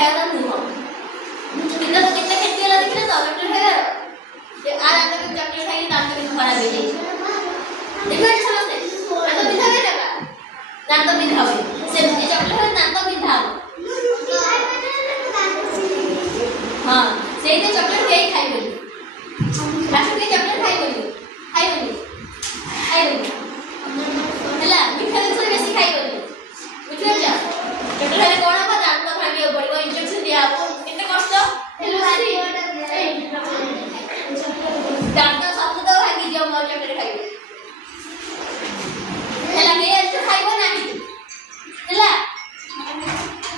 ଖାଇବା ନୁହଁ। କିନ୍ତୁ କେତେ କ୍ଷତି ହେଲା ଦେଖିଲେ ତ ଚକୋଲେଟ୍ ଖାଇବାର। आ दांत में चॉकलेट खाई दांत भी खराब हो जाए। देखो ये समझते दांत बिधा हुए ना दांत बिधा हुए से चॉकलेट दांत बिधा हां से चॉकलेट के खाइबे